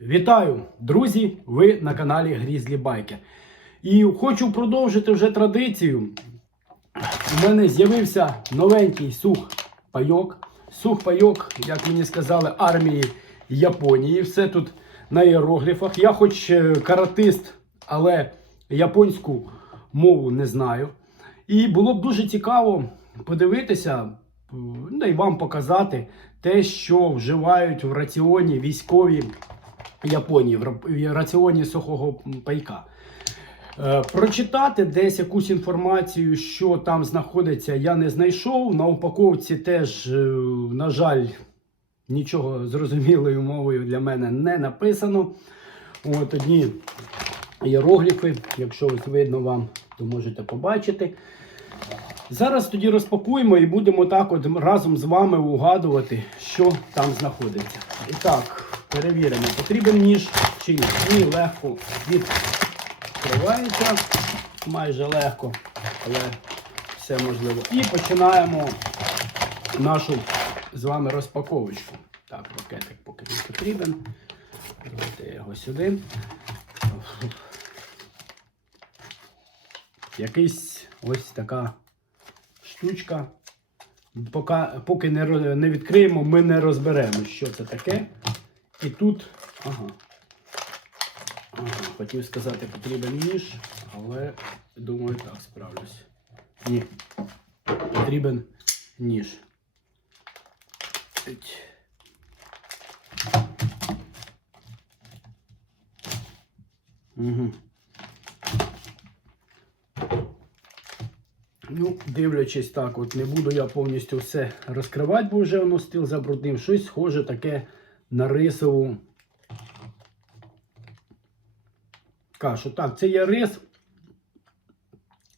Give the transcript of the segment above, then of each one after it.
Вітаю, друзі! Ви на каналі Грізлі Байкер. І хочу продовжити вже традицію. У мене з'явився новенький сух пайок. Сух пайок, як мені сказали, армії Японії. Все тут на іерогліфах. Я хоч е, каратист, але японську мову не знаю. І було б дуже цікаво подивитися, ну і вам показати те, що вживають в раціоні військові Японії, в раціоні сухого пайка. Е, Прочитати десь якусь інформацію, що там знаходиться, я не знайшов. На упаковці теж, е, на жаль, нічого зрозумілою мовою для мене не написано. От одні іерогліфи, якщо ось видно вам, то можете побачити. Зараз тоді розпакуємо і будемо так от разом з вами угадувати, що там знаходиться. І так, перевіримо, потрібен ніж чи ні. Ні, легко відкривається, майже легко, але все можливо. І починаємо нашу з вами розпаковочку. Так, пакетик поки не потрібен. Давайте його сюди. Якийсь ось така штучка. Поки, не, не відкриємо, ми не розберемо, що це таке. І тут. Ага. ага. Хотів сказати, потрібен ніж, але думаю, так справлюсь. Ні. Потрібен ніж. Угу. Ну, дивлячись так, от не буду я повністю все розкривати, бо вже воно стил забруднив. Щось схоже таке на рисову кашу. Так, це є рис,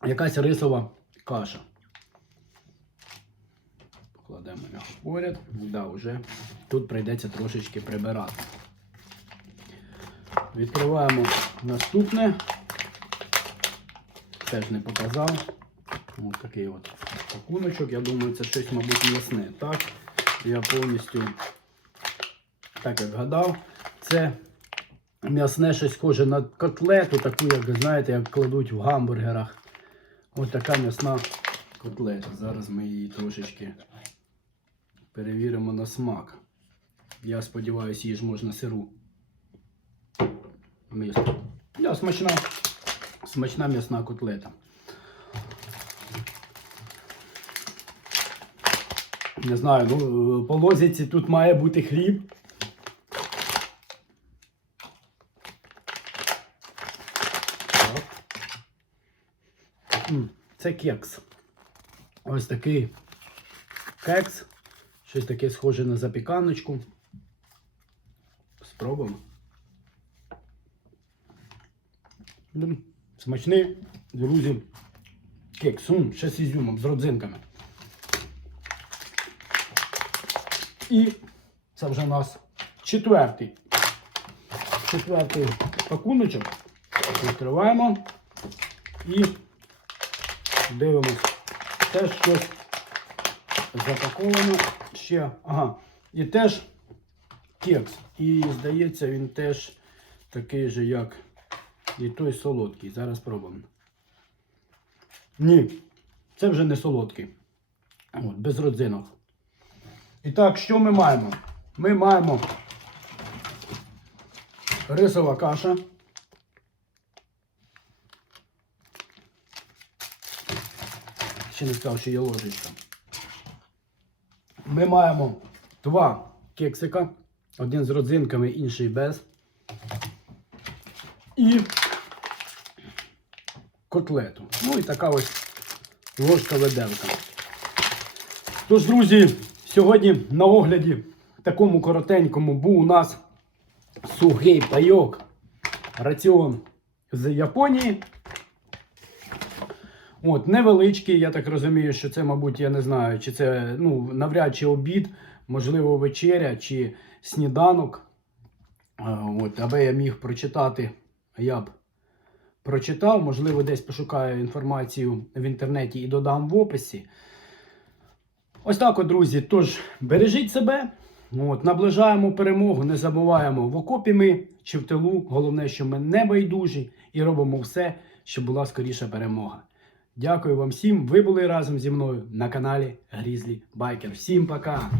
якась рисова каша. Покладемо його поряд. Да, вже тут прийдеться трошечки прибирати. Відкриваємо наступне. Теж не показав. Ось такий от пакуночок. Я думаю, це щось, мабуть, м'ясне. Так, я повністю, так як гадав, це м'ясне щось схоже на котлету, таку, як знаєте, як кладуть в гамбургерах. Ось така м'ясна котлета. Зараз ми її трошечки перевіримо на смак. Я сподіваюся, її ж можна сиру. Да, смачна, смачна м'ясна котлета. Не знаю, ну, по лозіці тут має бути хліб. Це кекс. Ось такий кекс. Щось таке схоже на запіканочку. Спробуємо. Смачний, друзі. Кекс. М, Ще з ізюмом, з родзинками. І це вже у нас четвертий. Четвертий пакуночок. Відкриваємо і дивимось. Теж щось запаковано. Ще, ага. І теж кекс. І здається, він теж такий же, як і той солодкий. Зараз пробуємо. Ні, це вже не солодкий. От, без родзинок. І так, що ми маємо? Ми маємо рисова каша. Ще не сказав, що є ложечка. Ми маємо два кексика. Один з родзинками, інший без. І котлету. Ну і така ось ложка виделка. Тож, друзі, сьогодні на огляді такому коротенькому був у нас сухий пайок раціон з Японії. От, невеличкий, я так розумію, що це, мабуть, я не знаю, чи це ну, навряд чи обід, можливо, вечеря чи сніданок. От, аби я міг прочитати, я б прочитав, можливо, десь пошукаю інформацію в інтернеті і додам в описі. Ось так, от, друзі. Тож, бережіть себе, От, наближаємо перемогу, не забуваємо в окопі ми чи в тилу. Головне, що ми не байдужі і робимо все, щоб була скоріша перемога. Дякую вам всім. Ви були разом зі мною на каналі Грізлі Байкер. Всім пока!